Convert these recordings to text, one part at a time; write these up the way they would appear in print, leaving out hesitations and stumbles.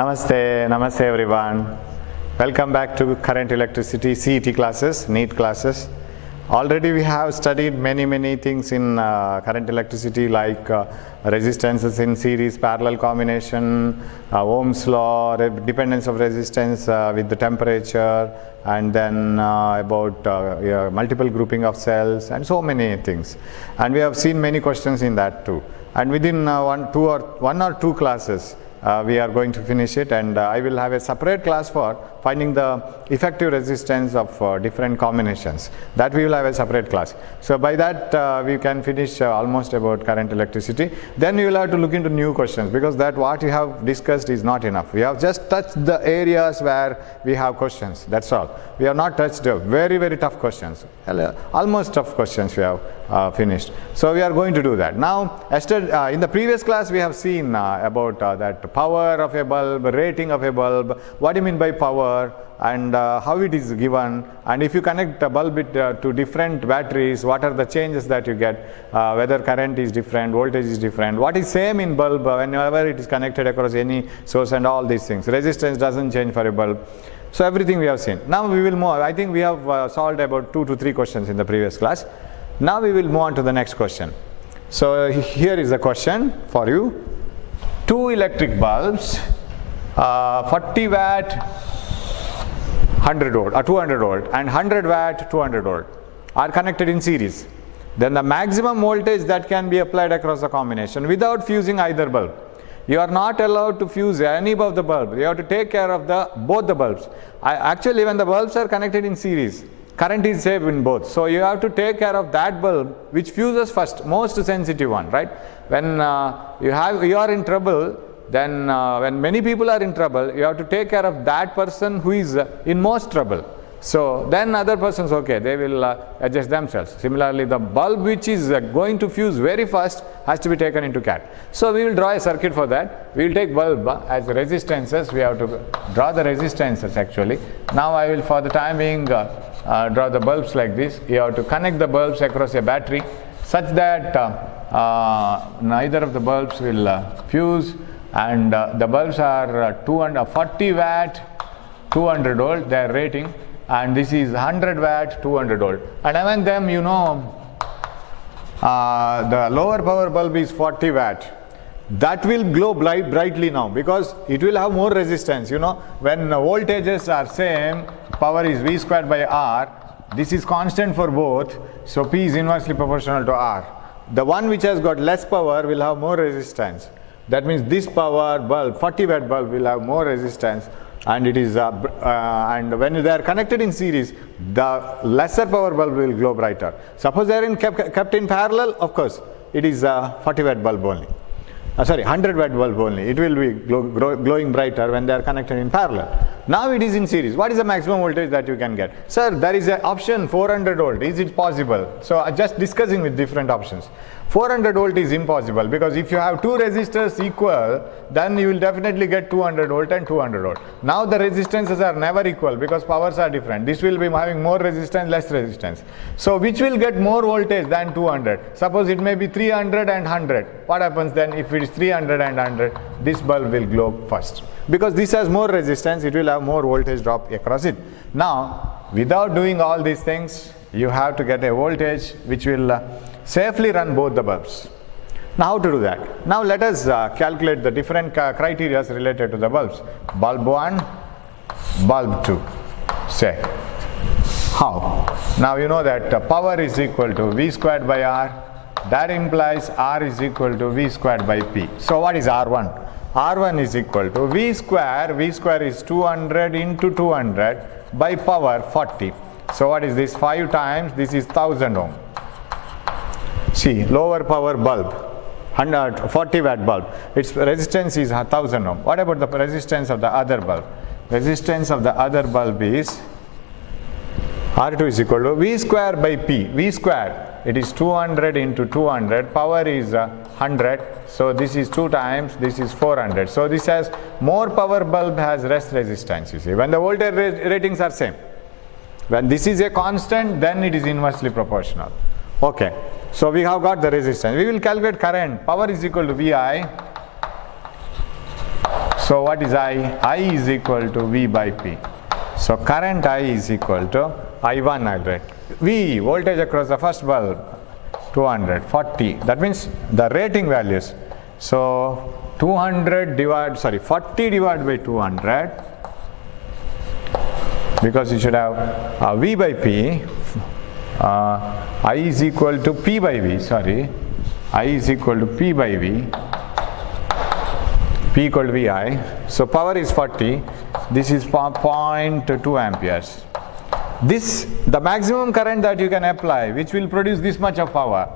Namaste everyone. Welcome back to current electricity CET classes, NEET classes. Already we have studied many things in current electricity like resistances in series, parallel combination, Ohm's law, dependence of resistance with the temperature, and then about multiple grouping of cells and so many things. And we have seen many questions in that too. And within one or two classes, we are going to finish it, and I will have a separate class for finding the effective resistance of different combinations. That we will have a separate class. So by that we can finish almost about current electricity. Then you will have to look into new questions, because that what you have discussed is not enough. We have just touched the areas where we have questions, that's all. We have not touched very tough questions. Almost tough questions we have finished. So we are going to do that. Now, in the previous class we have seen about that power of a bulb, rating of a bulb, what do you mean by power, and how it is given, and if you connect a bulb to different batteries, what are the changes that you get, whether current is different, voltage is different, what is same in bulb whenever it is connected across any source, and all these things. Resistance doesn't change for a bulb. So everything we have seen. Now we will move. I think we have solved about 2 to 3 questions in the previous class. Now we will move on to the next question. So here is the question for you. 2 electric bulbs, 40 watt 100 volt or 200 volt and 100 watt 200 volt are connected in series. Then the maximum voltage that can be applied across the combination without fusing either bulb. You are not allowed to fuse any of the bulb. You have to take care of both the bulbs. Actually, when the bulbs are connected in series, current is saved in both. So you have to take care of that bulb which fuses first, most sensitive one, right? When you are in trouble, then when many people are in trouble, you have to take care of that person who is in most trouble. So then other persons, okay, they will adjust themselves. Similarly, the bulb which is going to fuse very fast has to be taken into account. So we will draw a circuit for that. We will take bulb as resistances. We have to draw the resistances actually. Now I will, for the time being, draw the bulbs like this. You have to connect the bulbs across a battery such that neither of the bulbs will fuse, and the bulbs are 40 watt 200 volt their rating, and this is 100 watt 200 volt. And among them, you know, the lower power bulb is 40 watt. That will glow brightly now, because it will have more resistance. You know, when voltages are same, power is V squared by R. This is constant for both, so P is inversely proportional to R. The one which has got less power will have more resistance. That means this power bulb, 40 watt bulb, will have more resistance, and it is and when they are connected in series, the lesser power bulb will glow brighter. Suppose they are kept in parallel, of course it is 40 watt bulb only. 100 watt bulb only. It will be glowing brighter when they are connected in parallel. Now it is in series. What is the maximum voltage that you can get? Sir, there is an option 400 volt. Is it possible? So just discussing with different options. 400 volt is impossible, because if you have 2 resistors equal, then you will definitely get 200 volt and 200 volt. Now the resistances are never equal because powers are different. This will be having more resistance, less resistance. So which will get more voltage than 200? Suppose it may be 300 and 100. What happens then if it is 300 and 100? This bulb will glow first. Because this has more resistance, it will have more voltage drop across it. Now, without doing all these things, you have to get a voltage which will safely run both the bulbs. Now how to do that? Now let us calculate the different criteria related to the bulbs. Bulb 1, bulb 2, say. How? Now you know that power is equal to V squared by R. That implies R is equal to V squared by P. So what is R1? R1 is equal to V square is 200 into 200 by power 40. So what is this? 5 times, this is 1000 ohm. See, lower power bulb, 40 watt bulb, its resistance is 1000 ohm. What about the resistance of the other bulb? Resistance of the other bulb is R2 is equal to V square by P. V square, it is 200 into 200, power is 100, so this is 2 times, this is 400. So this has more power bulb has less resistance, you see, when the voltage ratings are same. When this is a constant, then it is inversely proportional. Okay, so we have got the resistance. We will calculate current. Power is equal to VI. So what is I? I is equal to V by P. So current I is equal to I1, I'll write. V, voltage across the first bulb, 200, 40. That means the rating values. So 40 divided by 200, because you should have V by P, I is equal to P by V, I is equal to P by V, P equal to VI. So power is 40, this is 0.2 amperes. This, the maximum current that you can apply, which will produce this much of power,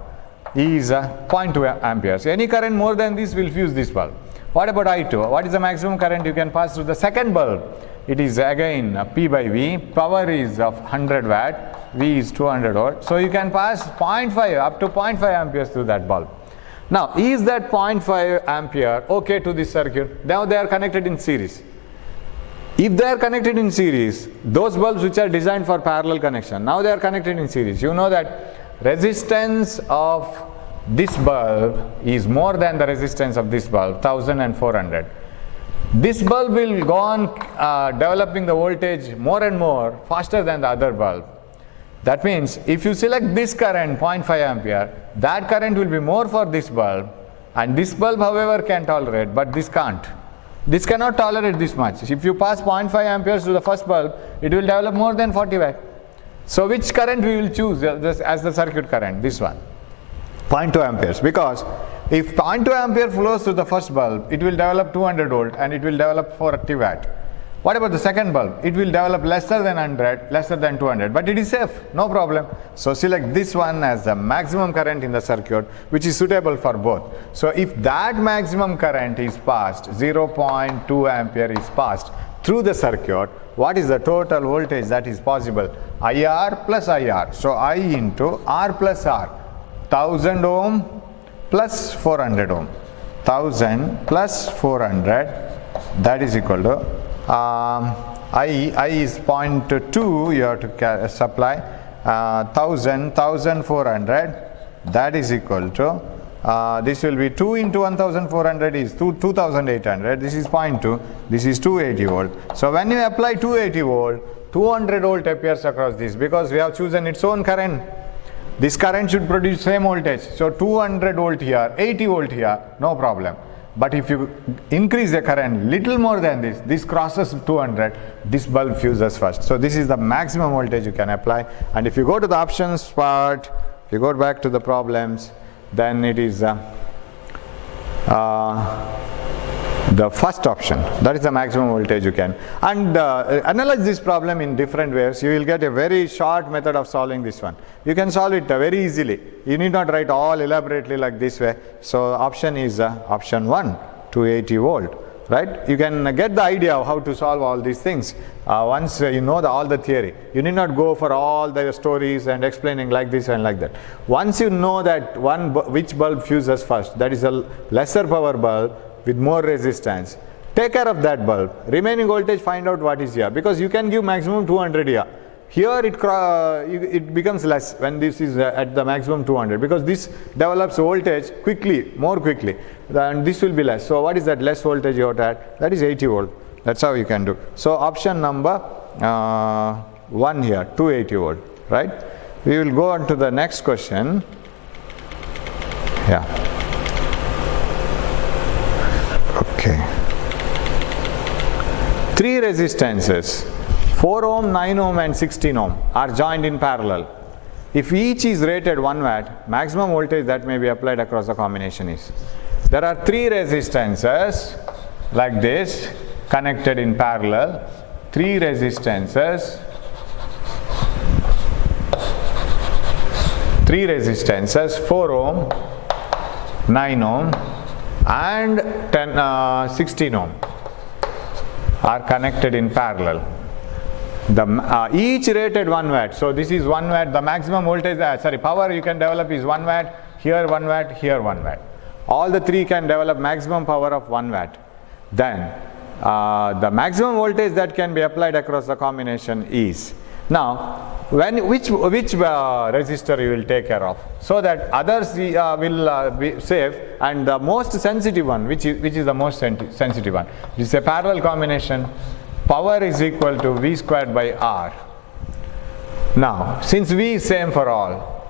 is 0.2 amperes. Any current more than this will fuse this bulb. What about I2? What is the maximum current you can pass through the second bulb? It is again P by V. Power is of 100 watt. V is 200 volt. So you can pass 0.5 up to 0.5 amperes through that bulb. Now, is that 0.5 ampere okay to this circuit? Now they are connected in series. If they are connected in series, those bulbs which are designed for parallel connection, now they are connected in series. You know that resistance of this bulb is more than the resistance of this bulb, 1400. This bulb will go on developing the voltage more and more faster than the other bulb. That means if you select this current 0.5 ampere, that current will be more for this bulb, and this bulb however can tolerate, but this can't. This cannot tolerate this much. If you pass 0.5 amperes to the first bulb, it will develop more than 40 watt. So which current we will choose as the circuit current? This one, 0.2 amperes, because if 0.2 ampere flows to the first bulb, it will develop 200 volt and it will develop 40 watt. What about the second bulb? It will develop lesser than 100, lesser than 200, but it is safe, no problem. So select this one as the maximum current in the circuit, which is suitable for both. So if that maximum current is passed, 0.2 ampere is passed through the circuit, what is the total voltage that is possible? IR plus IR. So I into R plus R, 1000 ohm plus 400 ohm. 1000 plus 400, that is equal to I is 0.2, you have to supply 1400, that is equal to this will be 2 into 1400 is 2800, this is 0.2, this is 280 volt. So when you apply 280 volt, 200 volt appears across this, because we have chosen its own current. This current should produce same voltage. So 200 volt here, 80 volt here, no problem. But if you increase the current little more than this, this crosses 200, this bulb fuses first. So this is the maximum voltage you can apply. And if you go to the options part, if you go back to the problems, then it is the first option, that is the maximum voltage you can. And analyze this problem in different ways. You will get a very short method of solving this one. You can solve it very easily. You need not write all elaborately like this way. So option is option 1, 280 volt, right? You can get the idea of how to solve all these things once you know all the theory. You need not go for all the stories and explaining like this and like that. Once you know that which bulb fuses first, that is a lesser power bulb with more resistance, take care of that bulb. Remaining voltage, find out what is here, because you can give maximum 200 here. Here it becomes less when this is at the maximum 200, because this develops voltage quickly, more quickly, and this will be less. So what is that less voltage you have to add? That is 80 volt. That's how you can do. So option number 1 here, 280 volt, right? We will go on to the next question. Yeah. Okay. 3 resistances, 4 ohm, 9 ohm and 16 ohm are joined in parallel. If each is rated 1 watt, maximum voltage that may be applied across the combination is. There are 3 resistances like this connected in parallel. 3 resistances, 4 ohm, 9 ohm and 16 ohm are connected in parallel. Each rated 1 watt. So this is 1 watt. The maximum voltage, power you can develop is 1 watt, here 1 watt, here 1 watt. All the 3 can develop maximum power of 1 watt. Then the maximum voltage that can be applied across the combination is. Now which resistor you will take care of, so that others will be safe, and the most sensitive one, which is the most sensitive one, it is a parallel combination. Power is equal to V squared by R. Now, since V is same for all,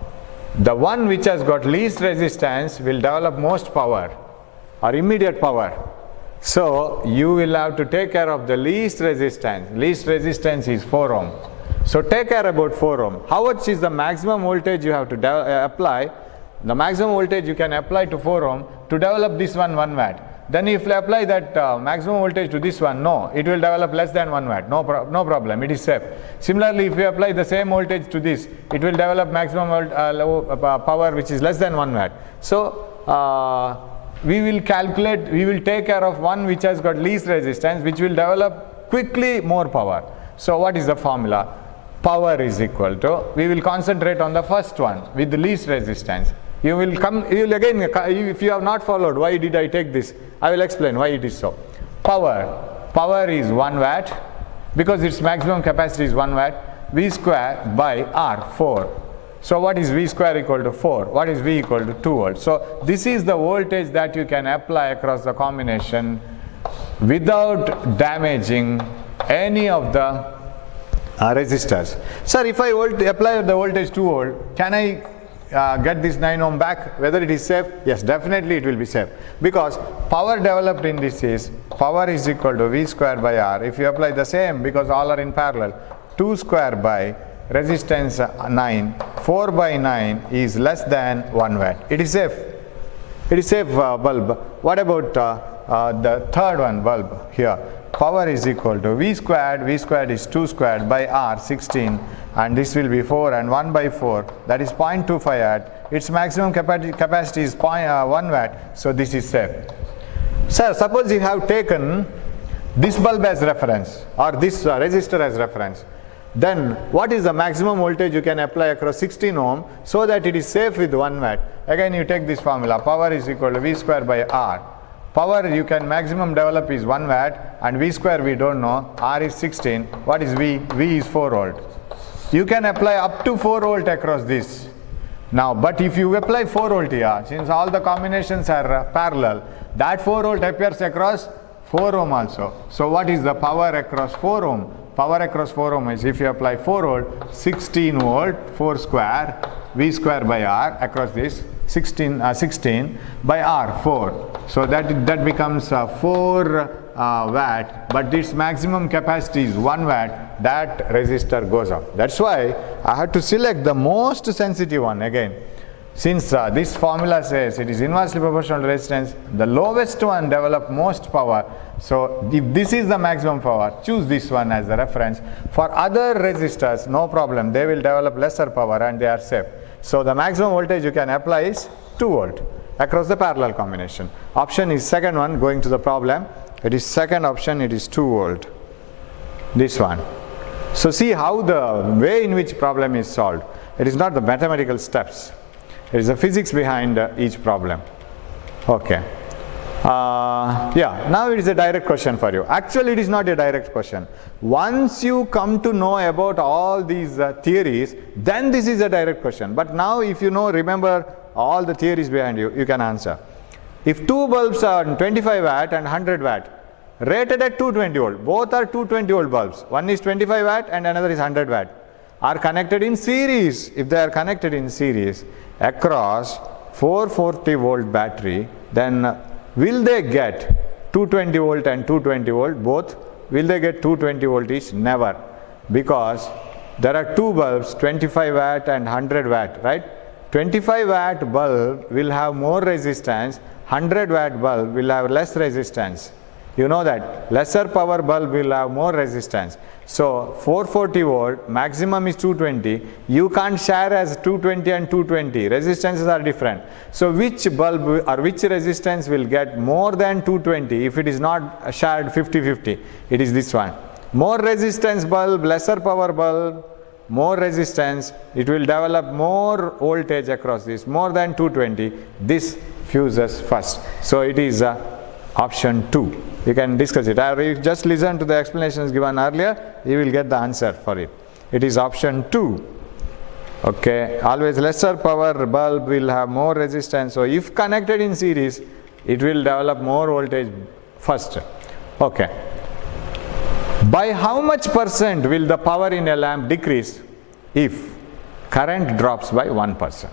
the one which has got least resistance will develop most power or immediate power. So you will have to take care of the least resistance. Least resistance is 4 ohm. So take care about 4 ohm. How much is the maximum voltage you have to apply? The maximum voltage you can apply to 4 ohm to develop this 1 watt. Then if you apply that maximum voltage to this one, no, it will develop less than 1 watt. No problem, it is safe. Similarly, if you apply the same voltage to this, it will develop maximum power which is less than 1 watt. So we will take care of one which has got least resistance, which will develop quickly more power. So what is the formula? Power is equal to, we will concentrate on the first one with the least resistance. You will again, if you have not followed, why did I take this? I will explain why it is so. Power is 1 watt, because its maximum capacity is 1 watt, V square by R, 4. So what is V square equal to 4? What is V equal to 2 volts? So this is the voltage that you can apply across the combination without damaging any of the resistors. Sir, if I apply the voltage 2 volt, can I get this 9 ohm back? Whether it is safe? Yes, definitely it will be safe, because power developed in this is power is equal to V square by R. If you apply the same, because all are in parallel, 2 square by resistance 9, 4 by 9 is less than 1 watt. It is safe. It is safe bulb. What about the third one bulb here? Power is equal to V squared is 2 squared by R, 16, and this will be 4, and 1 by 4, that is 0.25 watt. Its maximum capacity is 1 watt, so this is safe. Sir, suppose you have taken this bulb as reference, or this resistor as reference, then what is the maximum voltage you can apply across 16 ohm so that it is safe with 1 watt? Again, you take this formula, power is equal to V square by R. Power you can maximum develop is 1 watt, and V square we don't know, R is 16. What is V? V is 4 volt. You can apply up to 4 volt across this. Now, but if you apply 4 volt here, since all the combinations are parallel, that 4 volt appears across 4 ohm also. So what is the power across 4 ohm? Power across 4 ohm is, if you apply 4 volt, 16 volt, 4 square, V square by R across this, 16 by R, 4. So that becomes 4 watt, but its maximum capacity is 1 watt. That resistor goes off. That's why I had to select the most sensitive one again. Since this formula says it is inversely proportional to resistance, the lowest one develop most power. So if this is the maximum power, choose this one as the reference. For other resistors, no problem, they will develop lesser power and they are safe. So the maximum voltage you can apply is 2 volt across the parallel combination. Option is second one, going to the problem. It is second option, it is 2 volt. This one. So see how the way in which problem is solved. It is not the mathematical steps. It is the physics behind each problem. Okay. Yeah, now it is a direct question for you. Actually, it is not a direct question. Once you come to know about all these theories, then this is a direct question. But now if you know, remember all the theories behind you, you can answer. If two bulbs are 25 watt and 100 watt, rated at 220 volt, both are 220 volt bulbs. One is 25 watt and another is 100 watt. Are connected in series. If they are connected in series across 440 volt battery, then will they get 220 volt and 220 volt both? Will they get 220 volt each? Never. Because there are two bulbs, 25 watt and 100 watt, right? 25 watt bulb will have more resistance, 100 watt bulb will have less resistance. You know that. Lesser power bulb will have more resistance. So 440 volt, maximum is 220. You can't share as 220 and 220. Resistances are different. So which bulb or which resistance will get more than 220 if it is not shared 50-50? It is this one. More resistance bulb, lesser power bulb, more resistance, it will develop more voltage across this, more than 220. This fuses first. So it is option 2. You can discuss it. Or you just listen to the explanations given earlier, you will get the answer for it. It is option 2. Okay, always lesser power bulb will have more resistance. So if connected in series, it will develop more voltage first. Okay. By how much percent will the power in a lamp decrease if current drops by 1%?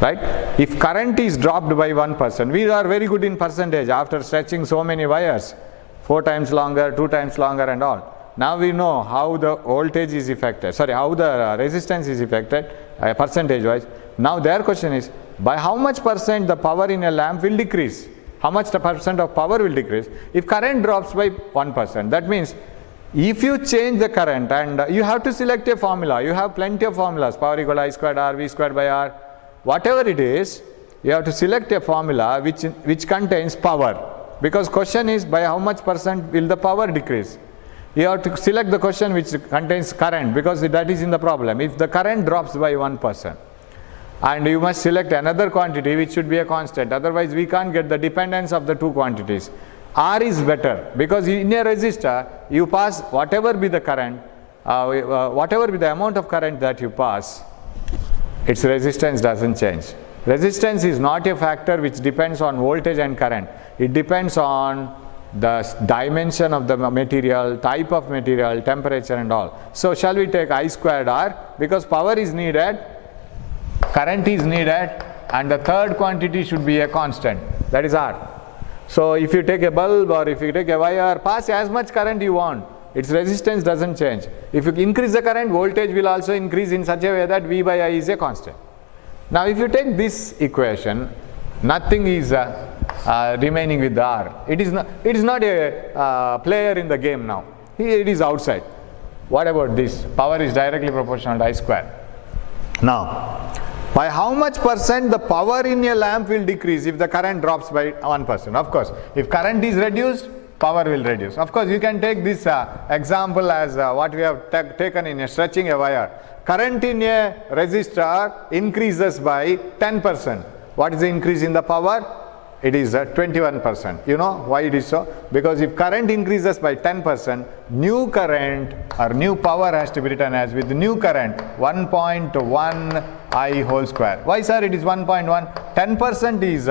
Right? If current is dropped by 1%, we are very good in percentage after stretching so many wires, 4 times longer, 2 times longer and all. Now we know how the voltage is affected, how the resistance is affected percentage wise. Now their question is, by how much percent the power in a lamp will decrease? How much the percent of power will decrease if current drops by 1%? That means if you change the current, and you have to select a formula, you have plenty of formulas, power equal to I squared R, V squared by R, whatever it is, you have to select a formula which contains power, because question is by how much percent will the power decrease. You have to select the question which contains current, because that is in the problem. If the current drops by 1%, and you must select another quantity which should be a constant, otherwise we can't get the dependence of the two quantities. R is better, because in a resistor you pass whatever be the current, whatever be the amount of current that you pass, its resistance doesn't change. Resistance is not a factor which depends on voltage and current. It depends on the dimension of the material, type of material, temperature and all. So shall we take I squared R, because power is needed, current is needed, and the third quantity should be a constant, that is R. So if you take a bulb or if you take a wire, pass as much current you want, its resistance doesn't change. If you increase the current, voltage will also increase in such a way that V by I is a constant. Now if you take this equation, nothing is remaining with the R. It is not a player in the game now. It is outside. What about this? Power is directly proportional to I square. Now, by how much percent the power in a lamp will decrease if the current drops by 1%? Of course, if current is reduced, power will reduce. Of course, you can take this example as what we have taken in stretching a wire. Current in a resistor increases by 10%. What is the increase in the power? It is 21%. You know why it is so? Because if current increases by 10%, new current or new power has to be written as, with new current, 1.1 I whole square. Why, sir, it is 1.1? 10% is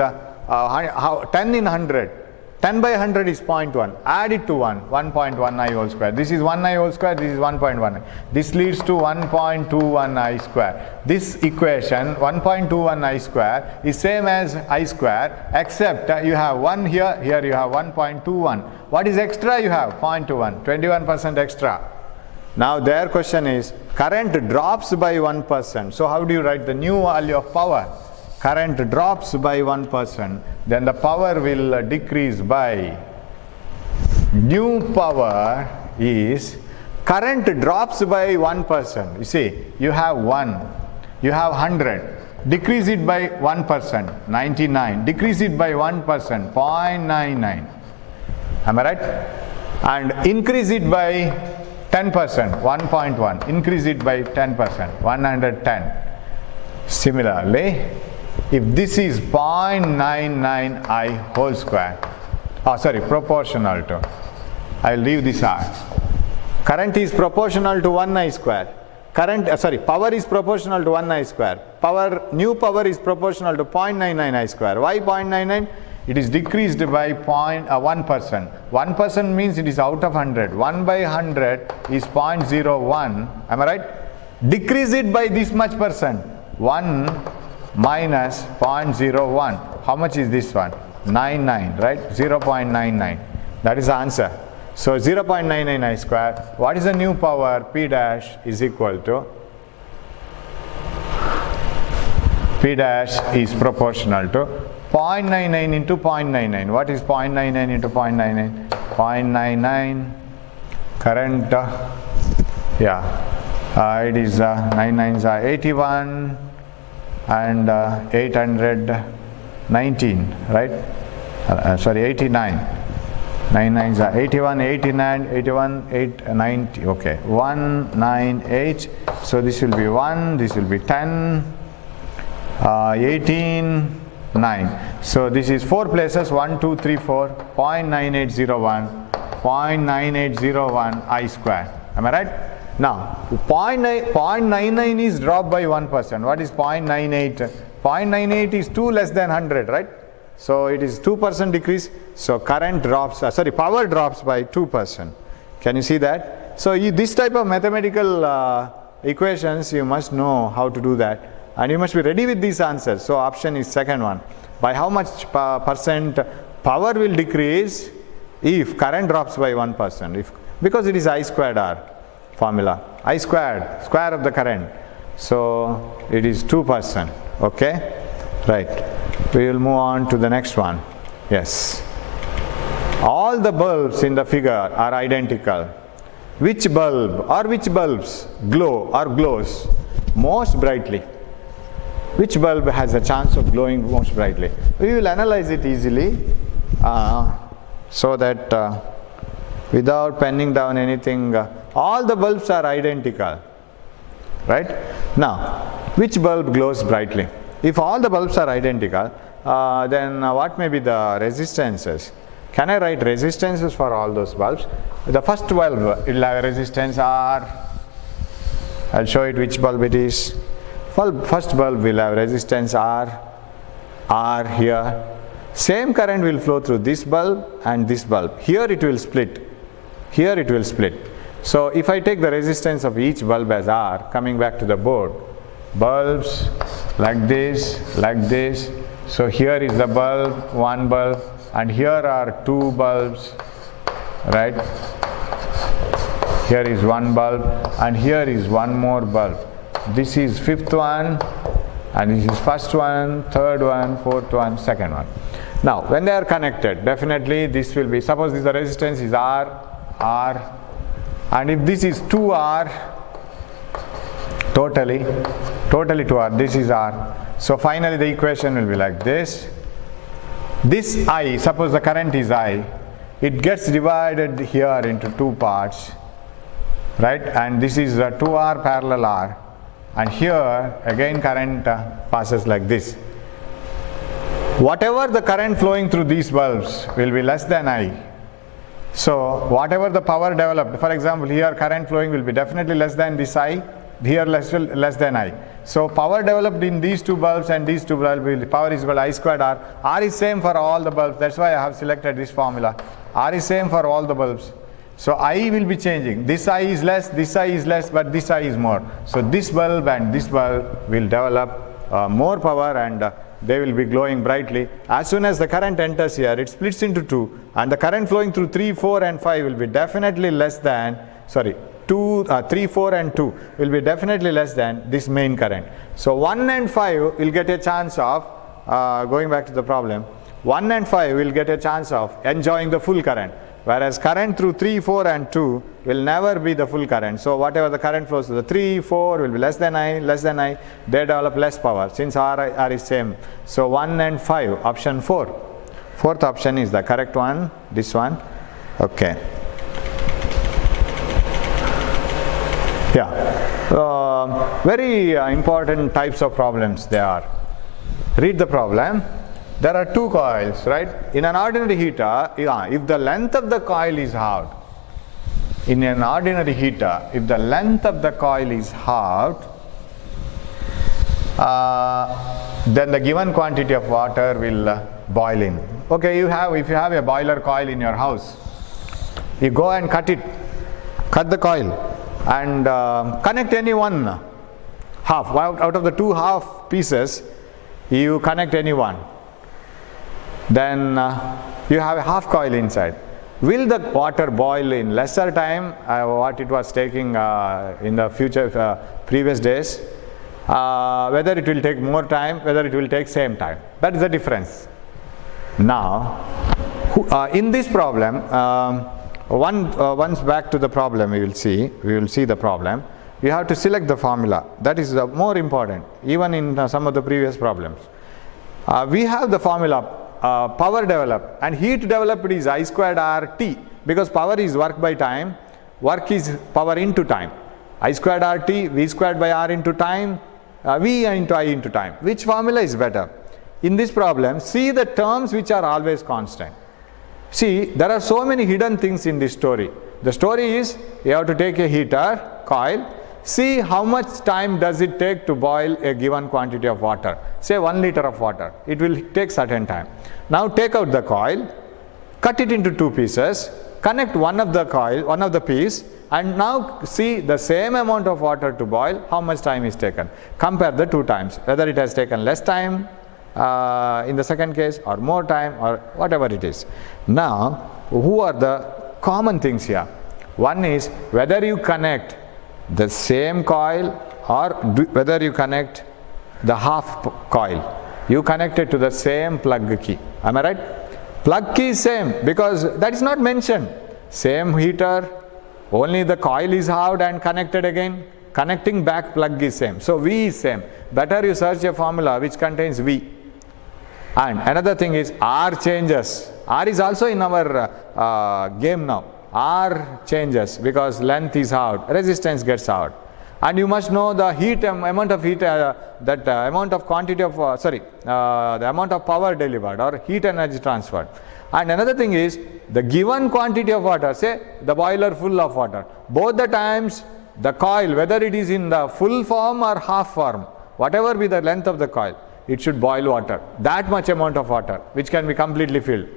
10 in 100. 10 by 100 is 0.1. Add it to 1.1 I whole square. This is 1 I whole square, this is 1.1. This leads to 1.21 I square. This equation, 1.21 I square, is same as I square, except you have 1 here, here you have 1.21. What is extra you have? 0.21, 21% extra. Now their question is, current drops by 1%. So how do you write the new value of power? Current drops by 1%, then the power will decrease by, new power is, current drops by 1%. You see, you have 1, you have 100, decrease it by 1%, 99, decrease it by 1%, 0.99. Am I right? And increase it by 10%, 1.1, increase it by 10%, 110. Similarly, if this is 0.99 I whole square, proportional to, I will leave this R. Current is proportional to 1 I square. Power is proportional to 1 I square. New power is proportional to 0.99 I square. Why 0.99? It is decreased by 1%. 1% means it is out of 100. 1 by 100 is 0.01. Am I right? Decrease it by this much percent. 1 minus 0.01. How much is this one? 99, right? 0.99. That is the answer. So 0.99 I square. What is the new power? P dash is equal to, P dash is proportional to 0.99 into 0.99. What is 0.99 into 0.99? 0.99 current, it is 9 nines are 81 and 819, right? 89. 9 nines are 81, 89, 81, 890. Okay, 198. So this will be 1, this will be 10, 18, 9. So this is 4 places, 1, 2, 3, 4, 0.9801, 0.9801 I square. Am I right? Now 0.99 is dropped by 1%. What is 0.98? 0.98 is 2 less than 100, right? So it is 2% decrease. So current drops, power drops by 2%. Can you see that? So this type of mathematical equations, you must know how to do that, and you must be ready with these answers. So option is second one. By how much percent power will decrease if current drops by 1%? Because it is I squared R formula. I squared, square of the current. So it is 2%. Okay? Right. We will move on to the next one. Yes. All the bulbs in the figure are identical. Which bulb or which bulbs glow or glows most brightly? Which bulb has a chance of glowing most brightly? We will analyze it easily so that without penning down anything, all the bulbs are identical, right? Now, which bulb glows brightly? If all the bulbs are identical, then what may be the resistances? Can I write resistances for all those bulbs? The first bulb will have a resistance R. I'll show it which bulb it is. First bulb will have resistance R here. Same current will flow through this bulb and this bulb. Here it will split. Here it will split. So if I take the resistance of each bulb as R, coming back to the board, bulbs like this. So here is the bulb, one bulb, and here are two bulbs, right? Here is one bulb and here is one more bulb. This is fifth one, and this is first one, third one, fourth one, second one. Now when they are connected, definitely this will be, suppose this the resistance is R, and if this is 2R, totally 2R, this is R. So finally the equation will be like this. This I, suppose the current is I, it gets divided here into two parts, right? And this is 2R parallel R, and here again current passes like this. Whatever the current flowing through these bulbs will be less than I. So whatever the power developed, for example here current flowing will be definitely less than this I, here less than I. So power developed in these two bulbs and these two bulbs, power is equal to I squared R. R is same for all the bulbs, that's why I have selected this formula. R is same for all the bulbs. So I will be changing. This I is less, but this I is more. So this bulb and this bulb will develop more power, and they will be glowing brightly. As soon as the current enters here, it splits into two, and the current flowing through 3, 4 and 5 will be definitely less than, 3, 4 and 2 will be definitely less than this main current. So 1 and 5 will get a chance of, going back to the problem, 1 and 5 will get a chance of enjoying the full current, whereas current through 3, 4 and 2 will never be the full current. So whatever the current flows to the 3, 4 will be less than I, they develop less power since R is same. So 1 and 5, option 4. Fourth option is the correct one, this one. Okay. Yeah, very important types of problems they are. Read the problem. There are two coils, right? In an ordinary heater, if the length of the coil is halved, in an ordinary heater, if the length of the coil is halved, then the given quantity of water will boil in. Okay, if you have a boiler coil in your house, you go and cut the coil and connect any one half. Out of the two half pieces, you connect any one. Then you have a half coil inside. Will the water boil in lesser time what it was taking in the future previous days? Whether it will take more time, whether it will take same time. That is the difference. Now, in this problem, once back to the problem, we will see the problem. You have to select the formula. That is more important, even in some of the previous problems. We have the formula, power developed, and heat developed is I squared RT, because power is work by time, work is power into time. I squared RT, V squared by R into time, V into I into time. Which formula is better? In this problem, see the terms which are always constant. See, there are so many hidden things in this story. The story is, you have to take a heater coil, see how much time does it take to boil a given quantity of water. Say 1 liter of water, it will take certain time. Now take out the coil, cut it into 2 pieces, connect one of the piece, and now see the same amount of water to boil, how much time is taken. Compare the 2 times, whether it has taken less time in the second case or more time or whatever it is. Now, who are the common things here? One is whether you connect the same coil or whether you connect the half coil. You connect it to the same plug key. Am I right? Plug key is same because that is not mentioned. Same heater, only the coil is out and connected again. Connecting back plug is same. So V is same. Better you search a formula which contains V. And another thing is R changes. R is also in our game now. R changes because length is out, resistance gets out. And you must know the amount of power delivered or heat energy transferred. And another thing is the given quantity of water, say the boiler full of water, both the times the coil, whether it is in the full form or half form, whatever be the length of the coil, it should boil water, that much amount of water which can be completely filled.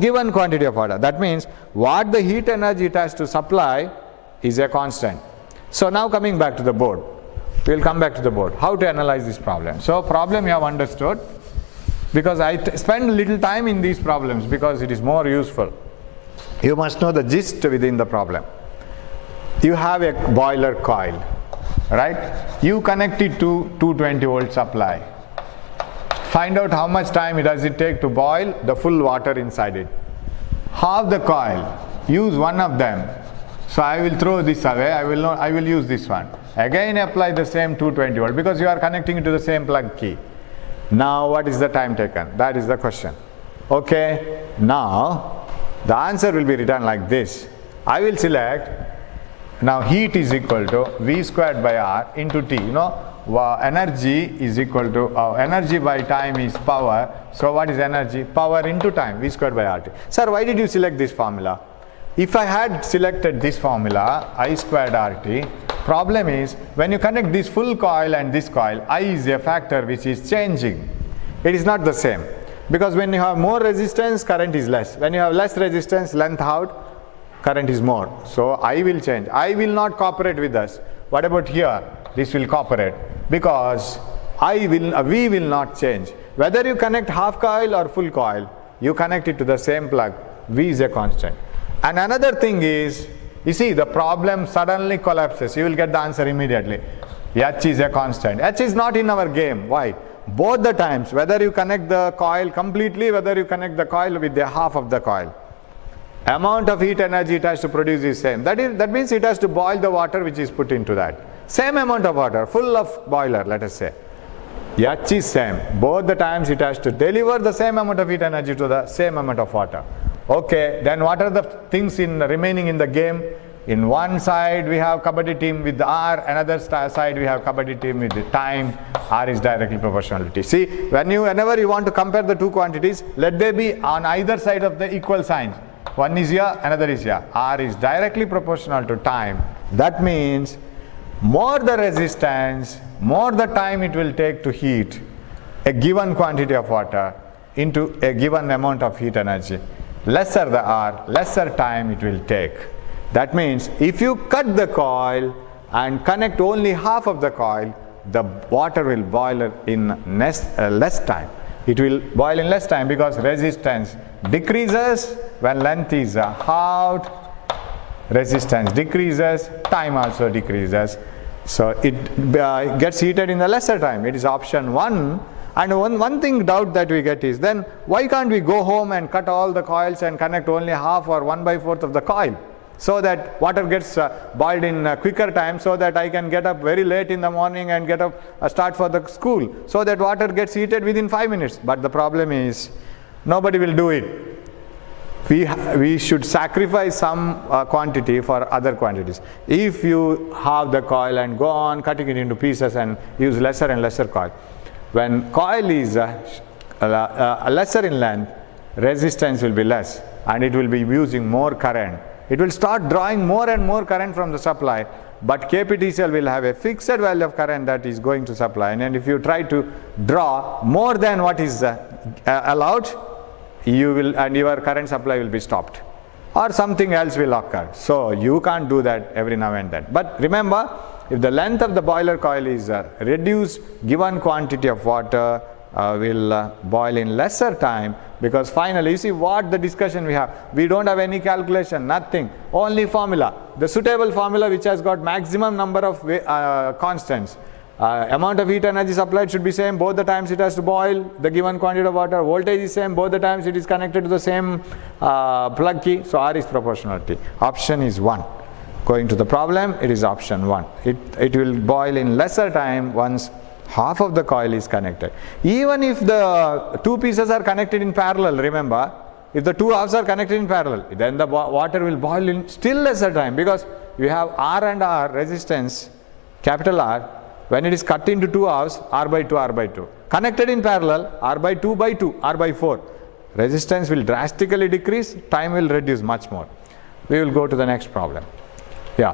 Given quantity of water. That means what the heat energy it has to supply is a constant. So now coming back to the board, we will come back to the board. How to analyze this problem? So problem you have understood, because I spend little time in these problems because it is more useful. You must know the gist within the problem. You have a boiler coil, right? You connect it to 220 volt supply. Find out how much time does it take to boil the full water inside it. Half the coil, use one of them. So I will throw this away, I will use this one. Again apply the same 220 volt because you are connecting it to the same plug key. Now what is the time taken? That is the question. Okay, now the answer will be written like this. I will select, now heat is equal to V squared by R into T. You know, energy is equal to, energy by time is power. So what is energy? Power into time, V squared by RT. Sir, why did you select this formula? If I had selected this formula, I squared RT, problem is when you connect this full coil and this coil, I is a factor which is changing. It is not the same. Because when you have more resistance, current is less. When you have less resistance, length out, current is more. So I will change. I will not cooperate with us. What about here? This will cooperate because V will not change. Whether you connect half coil or full coil, you connect it to the same plug. V is a constant. And another thing is, you see the problem suddenly collapses. You will get the answer immediately. H is a constant. H is not in our game. Why? Both the times, whether you connect the coil completely, whether you connect the coil with the half of the coil, amount of heat energy it has to produce is same. That means it has to boil the water which is put into that. Same amount of water, full of boiler, let us say. H is same. Both the times it has to deliver the same amount of heat energy to the same amount of water. Okay, then what are the things remaining in the game? In one side we have Kabaddi team with the R, another side we have Kabaddi team with the time. R is directly proportional to T. See, whenever you want to compare the two quantities, let they be on either side of the equal signs. One is here, another is here. R is directly proportional to time. That means more the resistance, more the time it will take to heat a given quantity of water into a given amount of heat energy. Lesser the R, lesser time it will take. That means if you cut the coil and connect only half of the coil, the water will boil in less time. It will boil in less time because resistance decreases when length is out. Resistance decreases, time also decreases. So it gets heated in the lesser time. It is option 1. And one thing doubt that we get is, then why can't we go home and cut all the coils and connect only half or 1/4 of the coil, so that water gets boiled in quicker time, so that I can get up very late in the morning and get up start for the school, so that water gets heated within 5 minutes. But the problem is nobody will do it. We should sacrifice some quantity for other quantities. If you have the coil and go on cutting it into pieces and use lesser and lesser coil, when coil is lesser in length, resistance will be less and it will be using more current. It will start drawing more and more current from the supply, but KP cell will have a fixed value of current that is going to supply, and if you try to draw more than what is allowed, you will, and your current supply will be stopped, or something else will occur. So you can't do that every now and then. But remember, if the length of the boiler coil is reduced, given quantity of water will boil in lesser time, because finally, you see what the discussion we have. We don't have any calculation, nothing, only formula. The suitable formula which has got maximum number of constants. Amount of heat energy supplied should be same both the times it has to boil the given quantity of water. Voltage is same both the times it is connected to the same plug key. So R is proportionality. Option is 1. Going to the problem, it is option 1. It will boil in lesser time once half of the coil is connected. Even if the two pieces are connected in parallel, remember, if the two halves are connected in parallel, then the water will boil in still lesser time, because you have R and R resistance, capital R. When it is cut into two halves, R by 2, R by 2. Connected in parallel, R by 2 by 2, R by 4. Resistance will drastically decrease, time will reduce much more. We will go to the next problem. Yeah.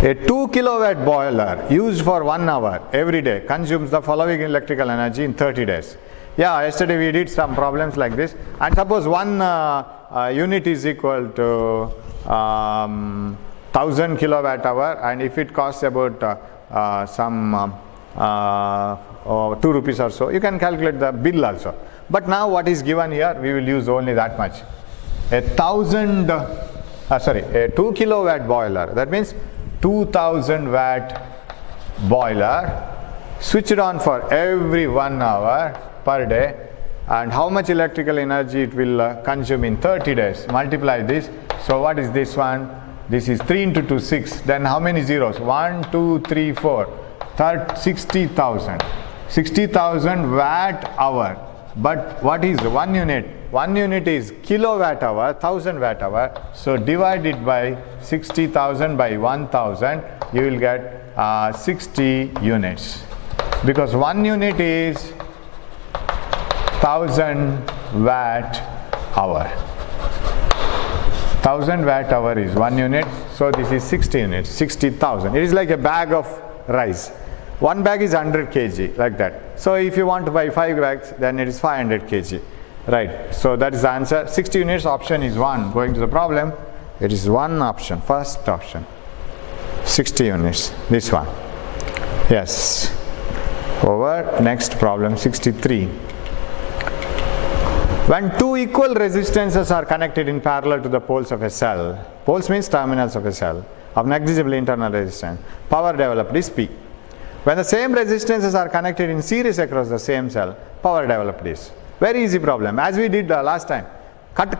A 2 kilowatt boiler used for 1 hour every day consumes the following electrical energy in 30 days. Yeah, yesterday we did some problems like this. And suppose one unit is equal to 1000 kilowatt hour, and if it costs about 2 rupees or so, you can calculate the bill also. But now what is given here, we will use only that much. A 2 kilowatt boiler, that means 2000 watt boiler, switched on for every 1 hour per day, and how much electrical energy it will consume in 30 days. Multiply this. So what is this one? This is 3 into 2, 6. Then how many zeros? 1, 2, 3, 4. 60,000. 60,000 watt hour. But what is 1 unit? 1 unit is kilowatt hour, 1000 watt hour. So divide it by 60,000 by 1000, you will get 60 units. Because 1 unit is 1000 watt hour. 1000 watt hour is 1 unit. So this is 60 units, 60,000. It is like a bag of rice. 1 bag is 100 kg, like that. So if you want to buy 5 bags, then it is 500 kg. Right, so that is the answer. 60 units, option is 1. Going to the problem, it is one option, first option. 60 units, this one. Yes. Over, next problem, 63. When two equal resistances are connected in parallel to the poles of a cell, poles means terminals of a cell, of negligible internal resistance, power developed is P. When the same resistances are connected in series across the same cell, power developed is. Very easy problem, as we did last time. Cut the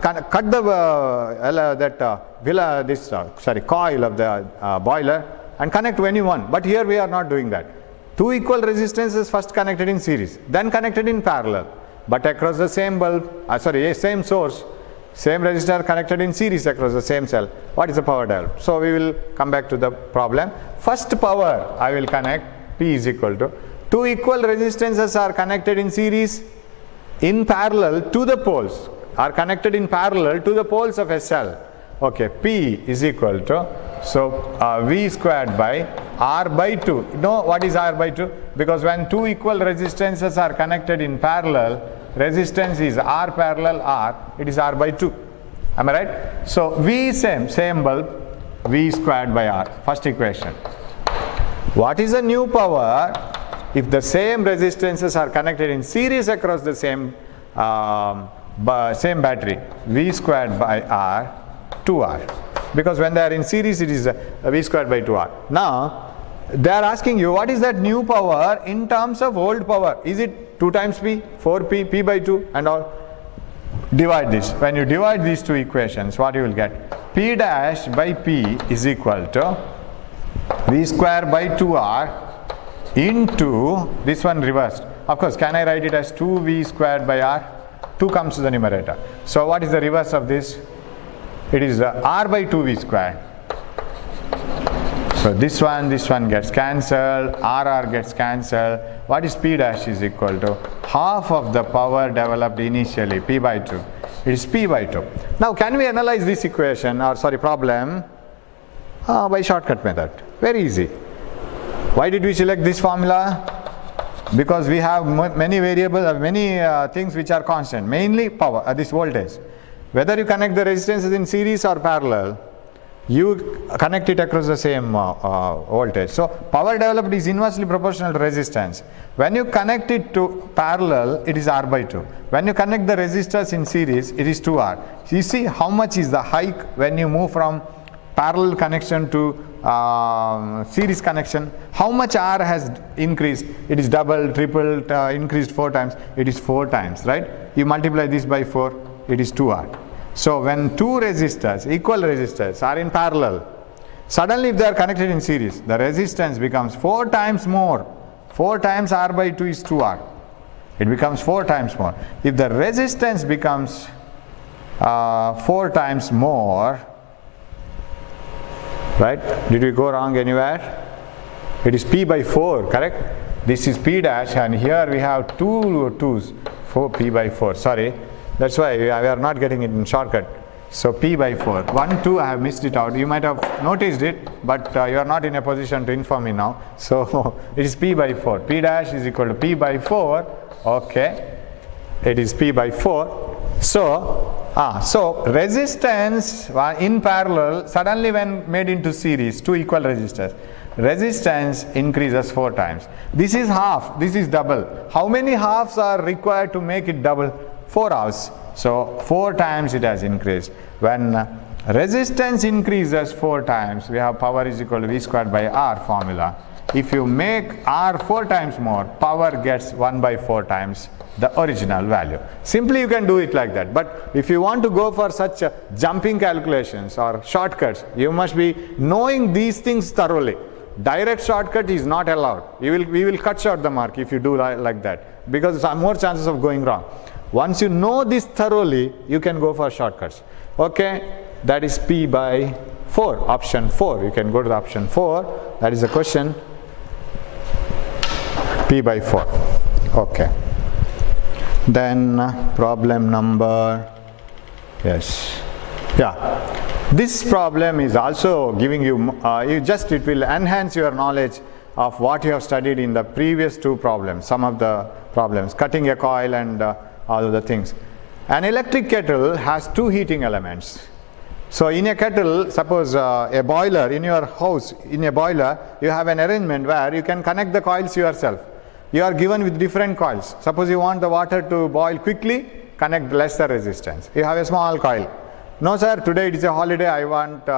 coil of the boiler and connect any one. But here we are not doing that. Two equal resistances first connected in series, then connected in parallel, but across the same bulb, same source, same resistor connected in series across the same cell. What is the power developed? So we will come back to the problem. First power I will connect, P is equal to, two equal resistances are connected in series in parallel to the poles, are connected in parallel to the poles of a cell. Okay, P is equal to, so V squared by R by 2. You know what is R by 2? Because when two equal resistances are connected in parallel, resistance is R parallel R, it is R by 2. Am I right? So V same bulb, V squared by R, first equation. What is the new power if the same resistances are connected in series across the same battery? V squared by R, 2R. Because when they are in series, it is V squared by 2R. Now, they are asking you, what is that new power in terms of old power? Is it 2 times P, 4P, P by 2 and all? Divide this. When you divide these two equations, what you will get? P dash by P is equal to V square by 2R into this one reversed. Of course, can I write it as 2V squared by R? 2 comes to the numerator. So what is the reverse of this? It is R by 2V squared. So this one gets cancelled, RR gets cancelled. What is P dash is equal to half of the power developed initially, P by 2. It is P by 2. Now can we analyze this equation, or problem, by shortcut method? Very easy. Why did we select this formula? Because we have many variables, many things which are constant, mainly power, this voltage. Whether you connect the resistances in series or parallel, you connect it across the same voltage. So power developed is inversely proportional to resistance. When you connect it to parallel, it is R by 2. When you connect the resistors in series, it is 2R. You see how much is the hike when you move from parallel connection to series connection. How much R has increased? It is doubled, tripled, increased 4 times. It is 4 times, right? You multiply this by 4, it is 2R. So when two resistors, equal resistors, are in parallel, suddenly if they are connected in series, the resistance becomes 4 times more. 4 times R by 2 is 2R. It becomes 4 times more. If the resistance becomes 4 times more, right? Did we go wrong anywhere? It is P by 4, correct? This is P dash, and here we have 2 2's, 4 P by 4, sorry. That's why we are not getting it in shortcut. So P by 4. 1, 2, I have missed it out. You might have noticed it, but you are not in a position to inform me now. So it is P by 4. P dash is equal to P by 4. Okay. It is P by 4. So resistance in parallel, suddenly when made into series, 2 equal resistors, resistance increases 4 times. This is half, this is double. How many halves are required to make it double? 4 halves. So 4 times it has increased. When resistance increases 4 times, we have power is equal to V squared by R formula. If you make R 4 times more, power gets 1 by 4 times the original value. Simply you can do it like that. But if you want to go for such jumping calculations or shortcuts, you must be knowing these things thoroughly. Direct shortcut is not allowed. We will cut short the mark if you do like that, because there are more chances of going wrong. Once you know this thoroughly, you can go for shortcuts. Okay, that is P by 4, option 4. You can go to the option 4. That is the question. P by 4. Okay. Then problem number, yes. Yeah. This problem is also giving you, it will enhance your knowledge of what you have studied in the previous 2 problems, some of the problems, cutting a coil and all of the things. An electric kettle has 2 heating elements. So in a kettle, suppose a boiler in your house, in a boiler, you have an arrangement where you can connect the coils yourself. You are given with different coils. Suppose you want the water to boil quickly, connect lesser resistance. You have a small coil. No sir, today it is a holiday, I want,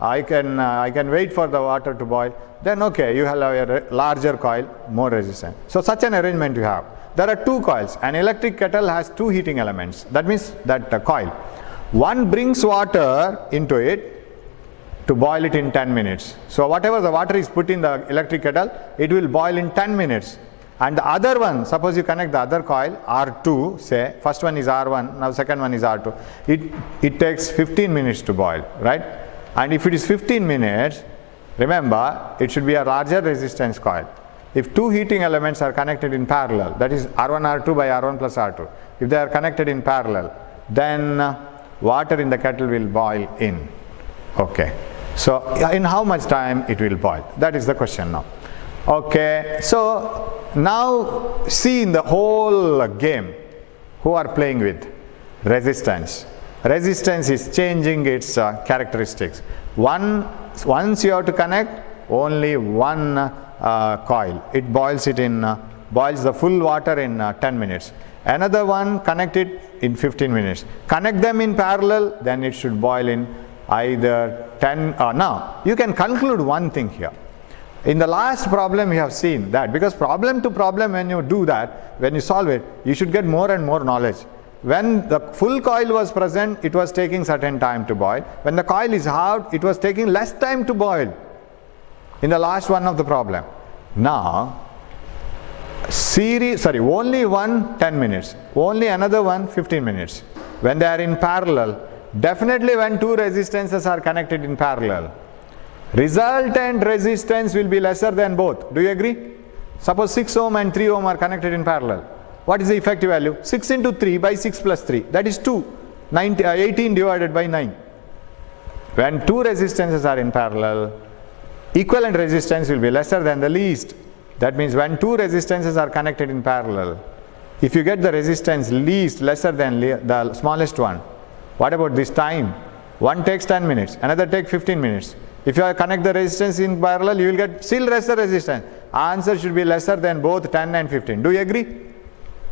I can wait for the water to boil. Then okay, you have a larger coil, more resistance. So such an arrangement you have. There are 2 coils. An electric kettle has 2 heating elements. That means that coil. One brings water into it to boil it in 10 minutes. So whatever the water is put in the electric kettle, it will boil in 10 minutes. And the other one, suppose you connect the other coil, R2, say, first one is R1, now second one is R2. It takes 15 minutes to boil, right? And if it is 15 minutes, remember, it should be a larger resistance coil. If 2 heating elements are connected in parallel, that is R1, R2 by R1 plus R2, if they are connected in parallel, then water in the kettle will boil in. Okay. So in how much time it will boil? That is the question now. Okay. So now see in the whole game who are playing with resistance. Resistance is changing its characteristics. Once you have to connect only one coil, it boils the full water in 10 minutes. Another one, connect it in 15 minutes. Connect them in parallel, then it should boil in either 10. Now you can conclude one thing here. In the last problem we have seen that because problem to problem, when you do that, when you solve it, you should get more and more knowledge. When the full coil was present, it was taking certain time to boil. When the coil is halved, it was taking less time to boil in the last one of the problem. Now only one 10 minutes, only another one 15 minutes. When they are in parallel, definitely when 2 resistances are connected in parallel, resultant resistance will be lesser than both. Do you agree? Suppose 6 ohm and 3 ohm are connected in parallel. What is the effective value? 6 into 3 by 6 plus 3. That is 2. 18 divided by 9. When two resistances are in parallel, equivalent resistance will be lesser than the least. That means when two resistances are connected in parallel, if you get the resistance least lesser than the smallest one, what about this time? One takes 10 minutes, another takes 15 minutes. If you connect the resistance in parallel, you will get still lesser resistance. Answer should be lesser than both 10 and 15. Do you agree?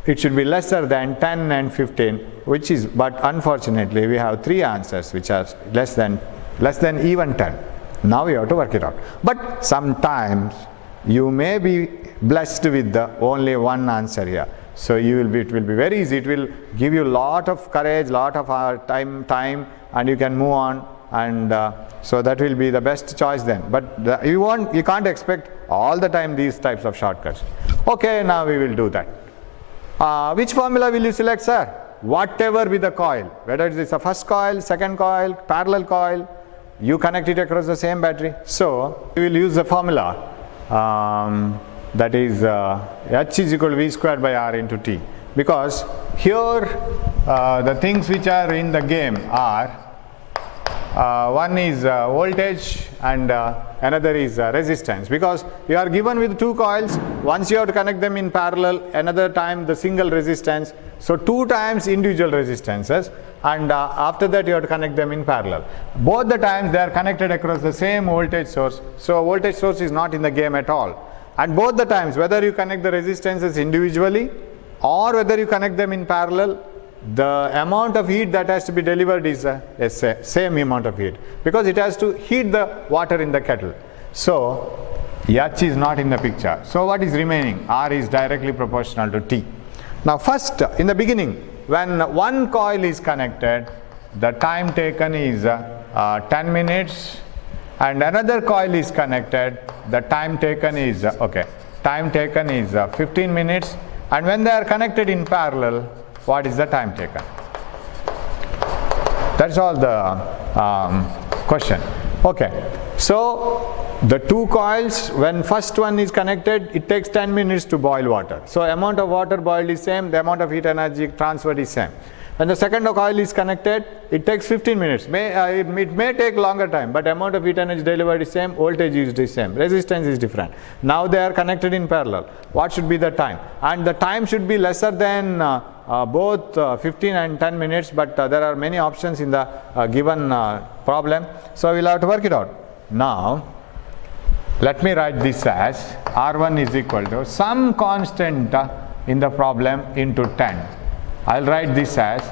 It should be lesser than 10 and 15, which is, but unfortunately we have three answers which are less than even 10. Now you have to work it out. But sometimes you may be blessed with the only one answer here. So it will be very easy. It will give you lot of courage, lot of time, and you can move on. And so that will be the best choice then. But you can't expect all the time these types of shortcuts. Okay, now we will do that. Which formula will you select, sir? Whatever with the coil, whether it is a first coil, second coil, parallel coil, you connect it across the same battery. So we will use the formula that is H is equal to V squared by R into T, because here the things which are in the game are one is voltage and another is resistance, because you are given with two coils. Once you have to connect them in parallel, another time the single resistance, so two times individual resistances, and after that you have to connect them in parallel. Both the times they are connected across the same voltage source, so voltage source is not in the game at all. And both the times, whether you connect the resistances individually or whether you connect them in parallel, the amount of heat that has to be delivered is same amount of heat, because it has to heat the water in the kettle. So H is not in the picture. So what is remaining? R is directly proportional to T. Now first, in the beginning, when one coil is connected, the time taken is 10 minutes, and another coil is connected, the time taken is 15 minutes, and when they are connected in parallel, what is the time taken? That's all the question. Okay, so the two coils, when first one is connected, it takes 10 minutes to boil water. So amount of water boiled is same, the amount of heat energy transferred is same. When the second coil is connected, it takes 15 minutes. It may take longer time, but amount of heat energy delivered is same, voltage is the same, resistance is different. Now they are connected in parallel. What should be the time? And the time should be lesser than both 15 and 10 minutes, but there are many options in the given problem. So we'll have to work it out. Now, let me write this as R1 is equal to some constant in the problem into 10. I'll write this as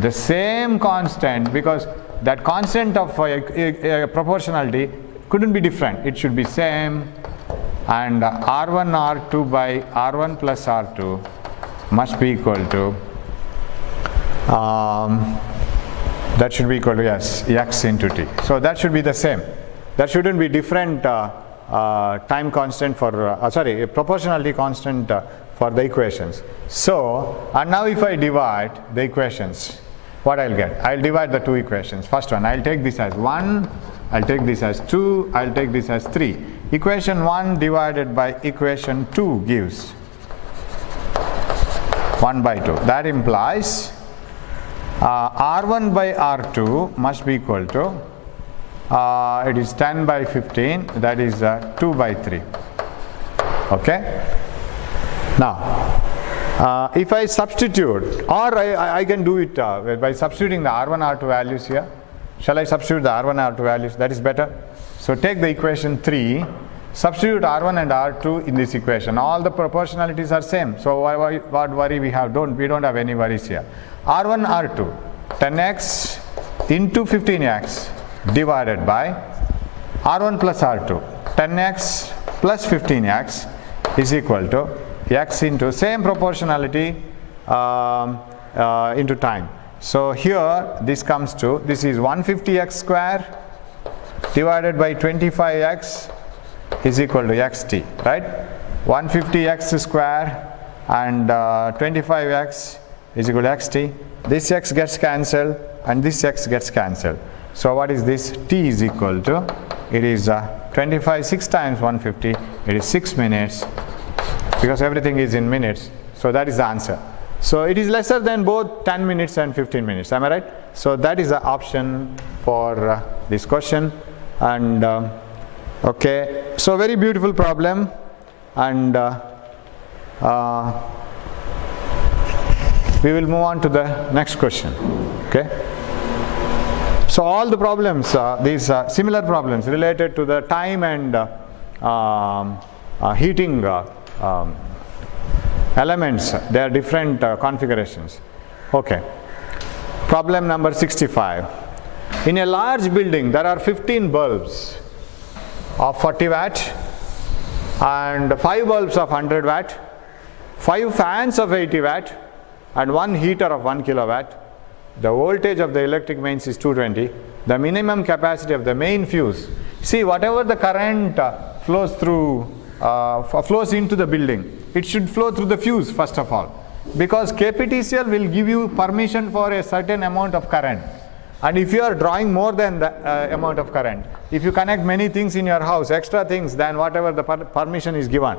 the same constant, because that constant of proportionality couldn't be different. It should be same, and R1 R2 by R1 plus R2 must be equal to that should be equal to X into T. So that should be the same. There shouldn't be different time constant for proportionality constant for the equations. So, and now if I divide the equations, what I'll get? I'll divide the two equations. First one, I'll take this as 1, I'll take this as 2, I'll take this as 3. Equation 1 divided by equation 2 gives 1 by 2. That implies R1 by R2 must be equal to it is 10 by 15, that is 2 by 3. Okay. Now, if I substitute, or I can do it by substituting the R1, R2 values here. Shall I substitute the R1, R2 values? That is better. So take the equation 3, substitute R1 and R2 in this equation. All the proportionalities are same. So what worry we have? We don't have any worries here. R1, R2, 10x into 15x divided by R1 plus R2, 10x plus 15x is equal to x into same proportionality into time. So here this comes to, this is 150x square divided by 25x is equal to xt, right? 150x square and 25x is equal to xt. This x gets cancelled and this x gets cancelled. So what is this? T is equal to, it is 25, 6 times 150, it is 6 minutes, because everything is in minutes. So that is the answer. So it is lesser than both 10 minutes and 15 minutes, am I right? So that is the option for this question. And okay, so very beautiful problem, and we will move on to the next question. Okay. So all the problems, these similar problems related to the time and heating elements, they are different configurations. Okay. Problem number 65. In a large building, there are 15 bulbs of 40 watt and 5 bulbs of 100 watt, 5 fans of 80 watt, and 1 heater of 1 kilowatt. The voltage of the electric mains is 220. The minimum capacity of the main fuse. See, whatever the current flows through, flows into the building, it should flow through the fuse first of all, because KPTCL will give you permission for a certain amount of current. And if you are drawing more than the amount of current, if you connect many things in your house, extra things than whatever the permission is given,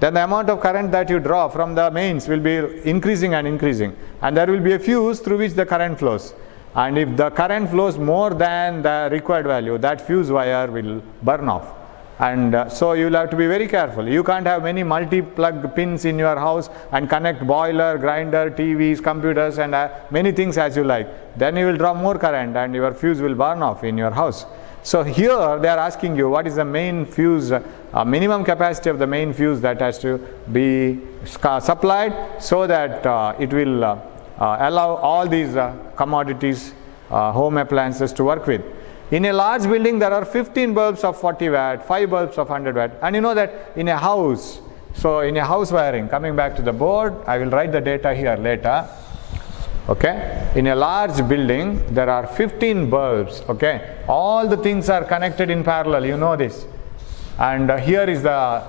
then the amount of current that you draw from the mains will be increasing and increasing, and there will be a fuse through which the current flows. And if the current flows more than the required value, that fuse wire will burn off. And so you will have to be very careful. You can't have many multi-plug pins in your house and connect boiler, grinder, TVs, computers, and many things as you like. Then you will draw more current and your fuse will burn off in your house. So here they are asking you what is the main fuse, minimum capacity of the main fuse that has to be supplied so that it will allow all these commodities, home appliances to work with. In a large building, there are 15 bulbs of 40 watt, 5 bulbs of 100 watt. And you know that in a house, so in a house wiring, coming back to the board, I will write the data here later. Okay, in a large building, there are 15 bulbs. Okay, all the things are connected in parallel, you know this. And here these are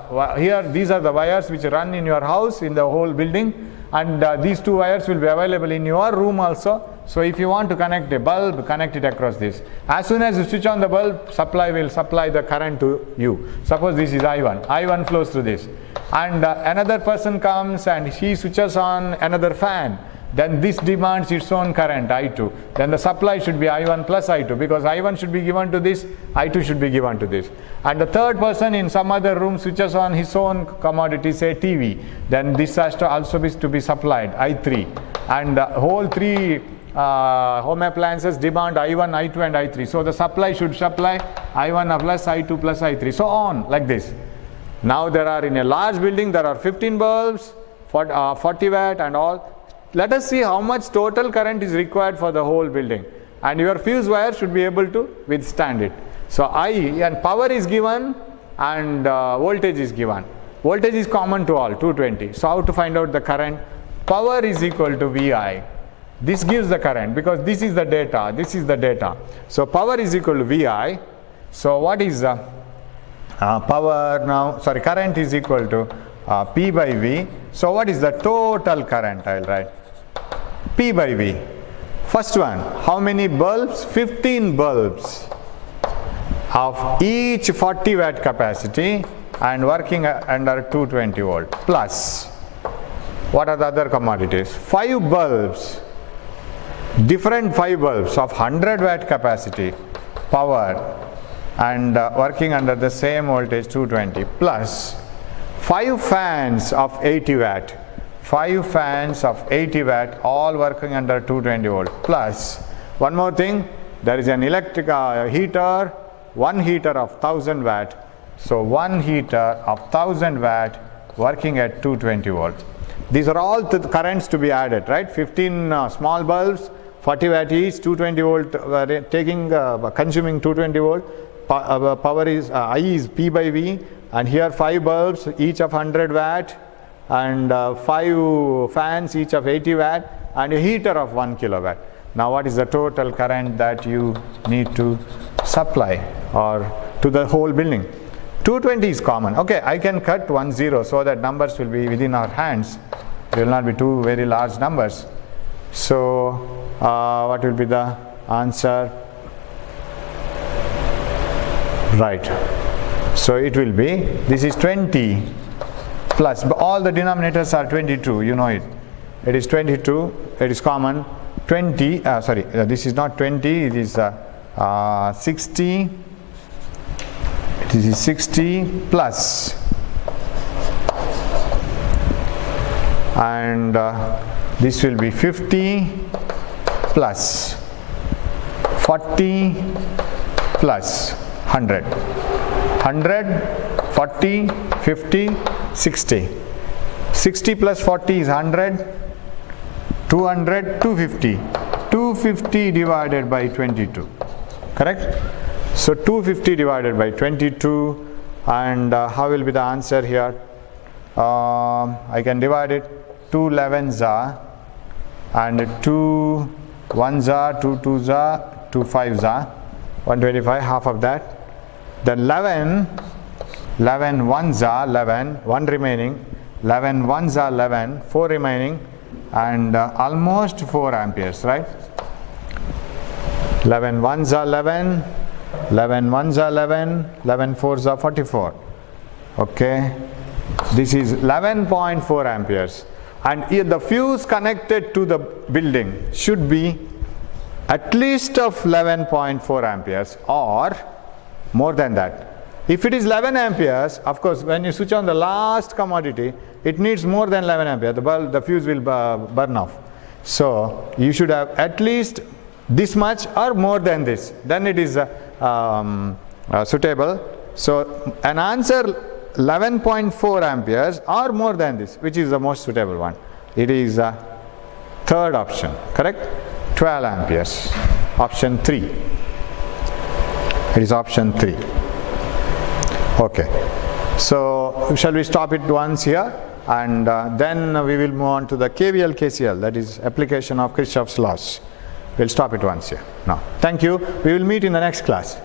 the wires which run in your house, in the whole building. And these 2 wires will be available in your room also. So if you want to connect a bulb, connect it across this. As soon as you switch on the bulb, supply will supply the current to you. Suppose this is I1. I1 flows through this. And another person comes and he switches on another fan. Then this demands its own current, I2. Then the supply should be I1 plus I2, because I1 should be given to this, I2 should be given to this. And the third person in some other room switches on his own commodity, say TV. Then this has to also be supplied, I3. And the whole 3 home appliances demand I1, I2 and I3. So the supply should supply I1 plus I2 plus I3. So on, like this. Now there are, in a large building, there are 15 bulbs, 40 watt and all. Let us see how much total current is required for the whole building, and your fuse wire should be able to withstand it. So I and power is given and voltage is given. Voltage is common to all, 220. So how to find out the current? Power is equal to VI. This gives the current because this is the data, this is the data. So power is equal to VI. So what is power now? Sorry, current is equal to P by V. So what is the total current? I will write P by V. First one, how many bulbs? 15 bulbs of each 40 watt capacity and working under 220 volt, plus what are the other commodities? 5 bulbs, different 5 bulbs of 100 watt capacity, power, and working under the same voltage 220, plus 5 fans of 80 watt, 5 fans of 80 watt, all working under 220 volt, plus one more thing, there is an electric heater, one heater of 1000 watt. So one heater of 1000 watt working at 220 volt. These are all the currents to be added, right? 15 small bulbs, 40 watt each, 220 volt, consuming 220 volt. Power is I is P by V, and here 5 bulbs each of 100 watt and 5 fans each of 80 watt and a heater of 1 kilowatt. Now what is the total current that you need to supply or to the whole building? 220 is common. Okay, I can cut 1 0 so that numbers will be within our hands. There will not be 2 very large numbers. So what will be the answer? Right. So it will be, this is 20 plus, all the denominators are 22, you know it. it is 22, it is common. 20, this is not 20, it is 60, this is 60 plus, and this will be 50 plus 40 plus 100. 100, 40, 50, 60. 60 plus 40 is 100, 200, 250. 250 divided by 22, correct? So 250 divided by 22, and how will be the answer here? I can divide it. 2 11s are, and 2 1s are, 2 2s are, 2 5s are, 125, half of that. Then 11 1s are 11, 1 remaining, 11 1s are 11, 4 remaining, and almost 4 amperes, right? 11 1s are 11, 11 1s are 11, 11 4s are 44. Okay, this is 11.4 amperes, and here the fuse connected to the building should be at least of 11.4 amperes or more than that. If it is 11 amperes, of course, when you switch on the last commodity, it needs more than 11 amperes. The fuse will burn off. So you should have at least this much or more than this. Then it is suitable. So an answer 11.4 amperes or more than this, which is the most suitable one. It is third option, correct? 12 amperes. Option 3. It is option 3. Okay, so shall we stop it once here, and then we will move on to the KVL KCL, that is application of Kirchhoff's laws. We'll stop it once here now. Thank you. We will meet in the next class.